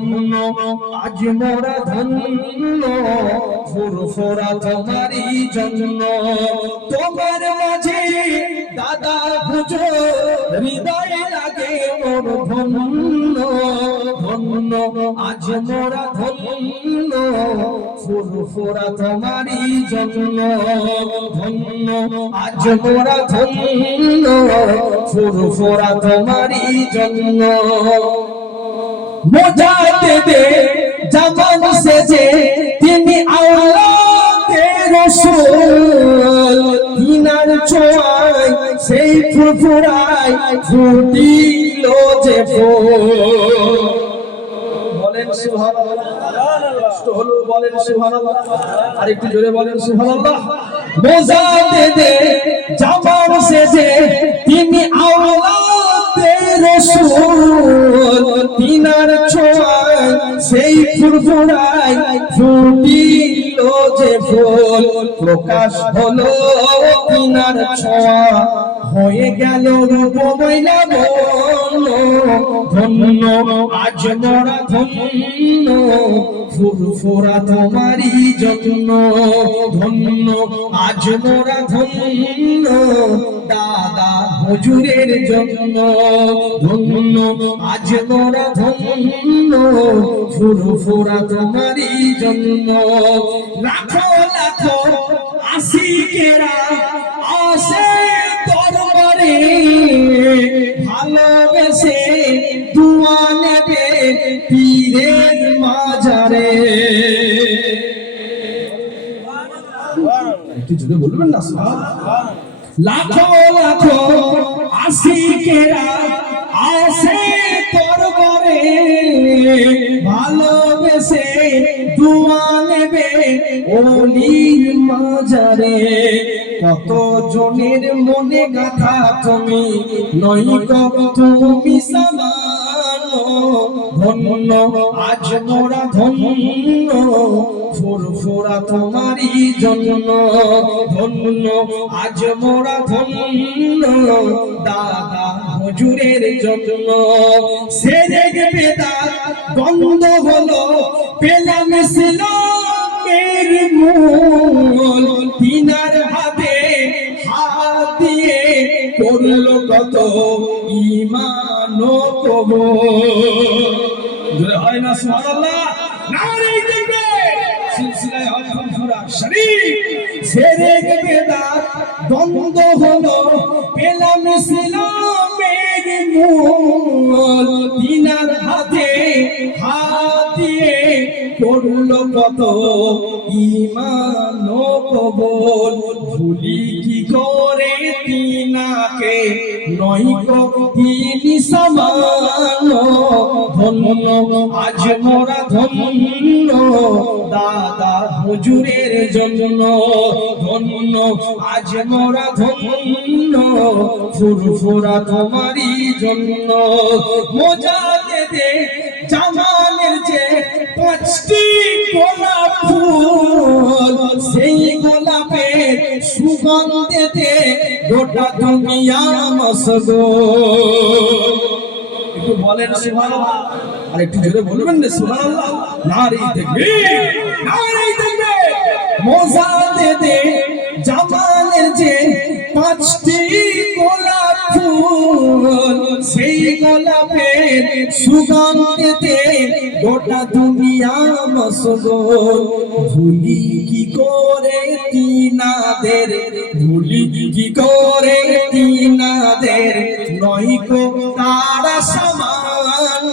ধন্য আজ মোরা ধন্য ফুরফুরা তোমারই জন্য তোমার মাঝে দাদা হুজুর হৃদয়ে লাগে মোর ধন্য ধন্য আজ মোরা ধন্য ফুরফুরা তোমারই জন্য ধন্য আজ মোরা ধন্য ফুরফুরা তোমারই জন্য মুজাদ্দিদে জামান সেজে তিনি আওলাদে রাসূল তিনার ছোঁয়ায় সেই ফুরফুরায় ফুটিল যে ফুল বলেন সুবহানাল্লাহ হলো বলেন সুবহানাল্লাহ আর একটু জোরে বলেন সুবহানাল্লাহ মুজাদ্দিদে জামান সেজে তিনি আওলাদে রাসূল তিনার ছোঁয়ায় সেই ফুরফুরায় ফুটিল যে ফুল প্রকাশ হলো তিনার ছোঁয়া হয়ে গেল রূপময় লাবণ্য ধন্য আজ মোরা ধন্য ফুরফুরা তোমারই জন্য ধন্য আজ মোরা ধন্য দাদা হুজুরের জন্য ধন্য আজ মোরা ধন্য ফুরফুরা তোমারই জন্য লাখো লাখো আশিকেরা আসে দরবারে ভালোবেসে দুয়া নেবে পীরের মাজারে একটু জোরে বলবেন না সুবহানাল্লাহ লাখো লাখো আশিকেরা আসে দরবারে ভালোবেসে দুয়া নেবে ওলির মাজারে কত জনের মনে গাথা তুমি নইকো তুমি সামানো ধন্য আজ মোরা ধন্য ফুরফুরা তোমারই জন্য ধন্য আজ মোরা ধন্য দাদা হুজুরের জন্য সেরেক বেদাত বন্ধ হলো পেলাম ইসলামের মূল তিনার হাতে হাত দিয়ে করলো কত ঈমান ও কবুল হয় না সুবহানাল্লাহ নারে তাকবীর সিলসিলায়ে আল ফুরফুরা শরীফ সেরেক বেদাত বন্ধ হলো পেলাম ইসলামের মূল তিনার হাতে হাত দিয়ে করলো কত ঈমান ও কবুল ভুলি কি করে তিনাকে নইকো তিনি সমান ধন্য আজ মোরা ধন্য দাদা হুজুরের জন্য ধন্য আজ মোরা ধন্য ফুরফুরা তোমারই জন্য মুজাদ্দিদে জামানের যে পাঁচটি গোলাপ ফুল সেই গোলাপের সুগন্ধেতে গোটা দুনিয়া মশগুল একটু বলেন সুবহানাল্লাহ আর একটু জোরে বলবেন না সুবহানাল্লাহ নারে তাকবীর মুজাদ্দিদে জামানের যে পাঁচটি গোলাপ ফুল সেই গোলাপের সুগন্ধেতে গোটা দুনিয়া মশগুল ভুলি কি করে তিনাদের ভুলি কি করে তিনাদের নইকো তারা সমান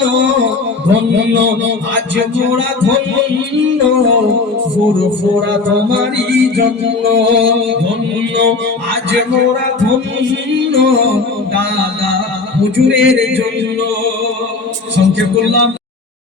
ধন্য আজ মোরা ধন্য ফুরফুরা তোমারই জন্য ধন্য আজ মোরা ধন্য দাদা হুজুরের জন্য সংক্ষেপ করলাম।